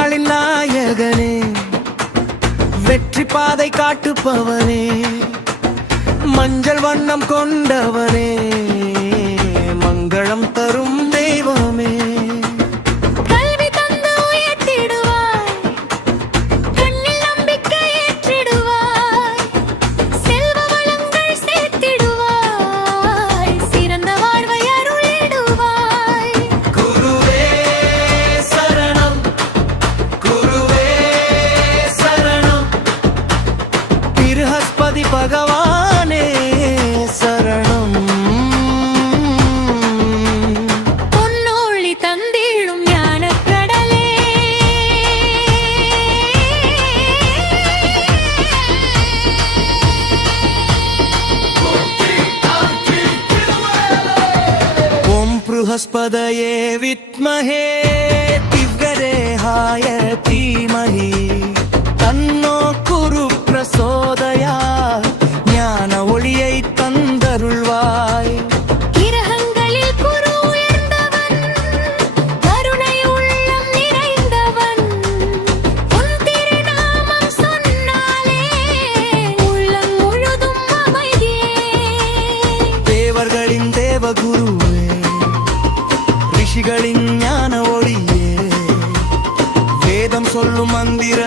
திருநாளின் நாயகனே, வெற்றி பாதை காட்டுப்பவனே, மஞ்சள் வண்ணம் கொண்டவனே, மங்களம் தரும் தெய்வமே. கல்வி தந்து உயர்த்திடுவாய், கண்ணில் நம்பிக்கை ஏற்றிடுவாய், செல்வ வளங்கள் சேர்த்திடுவாய், சிறந்த வாழ்வை அருளிடுவாய். குருவே சரணம், குருவே சரணம், பிரஹஸ்பதி பகவானே சரணம். பொன்னொழி தந்திடும் ஞானக் கடலே, ஓம் ப்ருஹஸ்பதயே வித்மஹே திவ்யதேஹாய தீமஹி தன்னோ குரு பிரசோதயாத். ஞான ஒளியை தந்தருள்வாய். கிரகங்களில் குரு உயர்ந்தவன், கருணை உள்ளம் நிறைந்தவன், உன் திருநாமம் சொன்னாலே உள்ளம் முழுதும் அமைதியே. தேவர்களின் தேவகுருவே, ரிஷிகளின் ஞான ஒளியே, வேதம் சொல்லும் மந்திர